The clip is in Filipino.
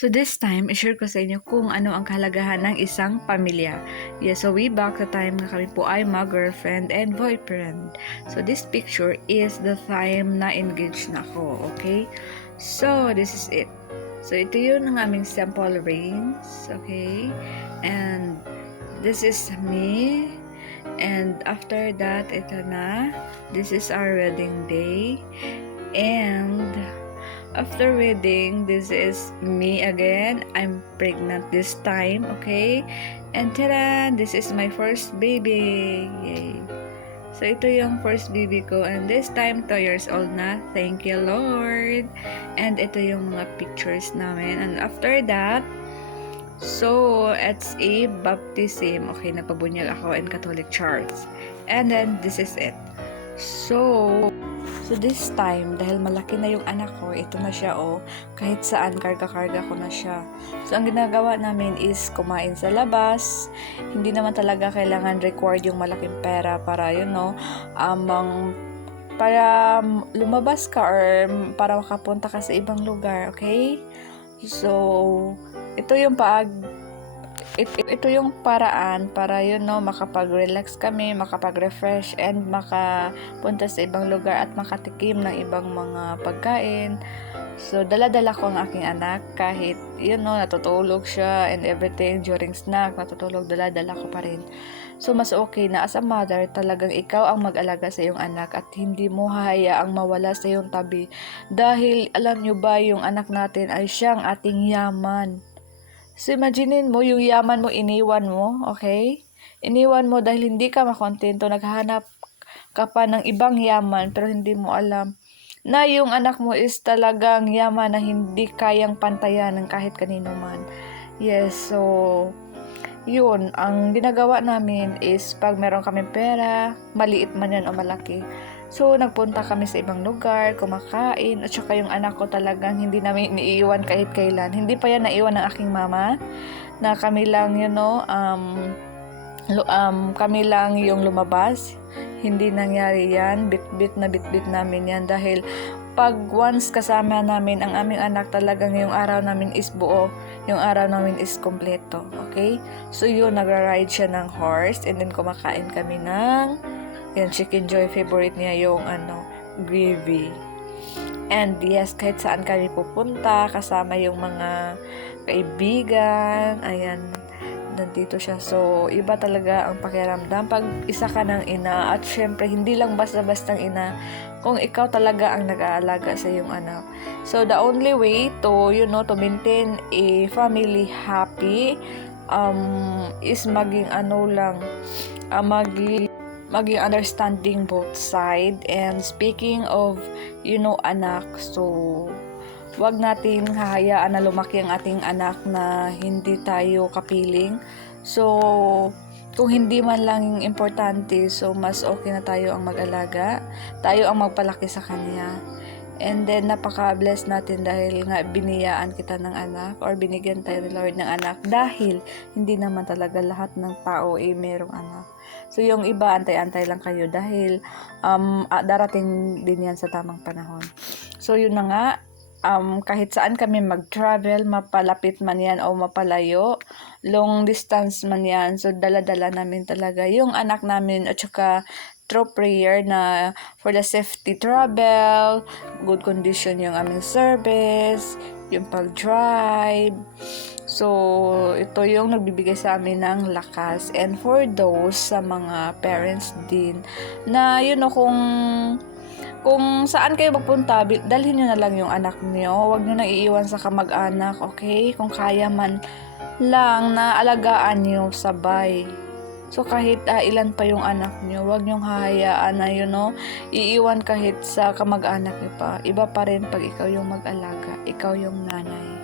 So this time, i-share ko sa inyo kung ano ang kahalagahan ng isang pamilya. Yes, so way back sa time na kami po ay mag-girlfriend and boyfriend. So this picture is the time na engaged na ako, okay? So this is it. So ito yun ang aming sample rings, okay? And this is me. And after that, ito na. This is our wedding day. And after wedding, this is me again. I'm pregnant this time, okay? And tara, this is my first baby. Yay. So, ito yung first baby ko. And this time, 2 years old na. Thank you, Lord. And ito yung mga pictures namin. And after that, so, it's a baptism. Okay, napabunyag ako in Catholic Church. And then, this is it. So, So this time, dahil malaki na yung anak ko, ito na siya oh, kahit saan karga-karga ko na siya. So ang ginagawa namin is kumain sa labas. Hindi naman talaga kailangan required yung malaking pera para yun know, amang para lumabas ka or para makapunta ka sa ibang lugar, okay? So, ito yung pag it, it- ito yung paraan para yun no makapag-relax kami, makapag-refresh and makapunta sa ibang lugar at makatikim ng ibang mga pagkain. So, dala-dala ko ang aking anak kahit, yun no, natutulog siya and everything during snack, natutulog, dala-dala ko pa rin. So, mas okay na as a mother, talagang ikaw ang mag-alaga sa iyong anak at hindi mo hahayaang mawala sa iyong tabi. Dahil, alam nyo ba, yung anak natin ay siyang ating yaman. So, imaginein mo, yung yaman mo, iniwan mo, okay? Iniwan mo dahil hindi ka makontento, naghahanap ka pa ng ibang yaman, pero hindi mo alam na yung anak mo is talagang yaman na hindi kayang pantayan ng kahit kanino man. Yes, so, yun, ang ginagawa namin is pag meron kami pera, maliit man yan o malaki, So, nagpunta kami sa ibang lugar, kumakain, at saka yung anak ko talagang hindi namin iniiwan kahit kailan. Hindi pa yan naiwan ng aking mama, na kami lang, you know, um, um, kami lang yung lumabas. Hindi nangyari yan, bit-bit na bit-bit namin yan dahil pag once kasama namin ang aming anak talagang yung araw namin is buo, yung araw namin is kompleto, okay? So yun, nagra-ride siya ng horse and then kumakain kami ng yan, Chicken Joy, favorite niya yung ano, gravy. And yes, kahit saan kami pupunta, kasama yung mga kaibigan, ayan, nandito siya. So, iba talaga ang pakiramdam pag isa ka ng ina at syempre, hindi lang basta-bastang ina kung ikaw talaga ang nag-aalaga sa iyong anak. So, the only way to, you know, to maintain a family happy um, is maging ano lang, uh, maging maging understanding both side. And speaking of you know anak so wag natin hahayaan na lumaki ang ating anak na hindi tayo kapiling. So kung hindi man lang importante so mas okay na tayo ang mag-alaga. Tayo ang magpalaki sa kanya And then, napaka-bless natin dahil nga biniyaan kita ng anak or binigyan tayo ni Lord ng anak dahil hindi naman talaga lahat ng tao ay merong anak. So, yung iba, antay-antay lang kayo dahil um, darating din yan sa tamang panahon. So, yun na nga, um, kahit saan kami mag-travel, mapalapit man yan o mapalayo, long distance man yan, so dala-dala namin talaga yung anak namin at saka through prayer na for the safety travel, good condition yung aming service, yung pag-drive. So, ito yung nagbibigay sa amin ng lakas. And for those sa mga parents din, na yun know, kung kung saan kayo magpunta, dalhin nyo na lang yung anak niyo. Huwag nyo na iiwan sa kamag-anak, okay? Kung kaya man lang na alagaan nyo sabay. So kahit ah, ilan pa yung anak niyo, huwag niyong hahayaan na yun, no, iiwan kahit sa kamag-anak niyo pa. Iba pa rin pag ikaw yung mag-alaga, ikaw yung nanay.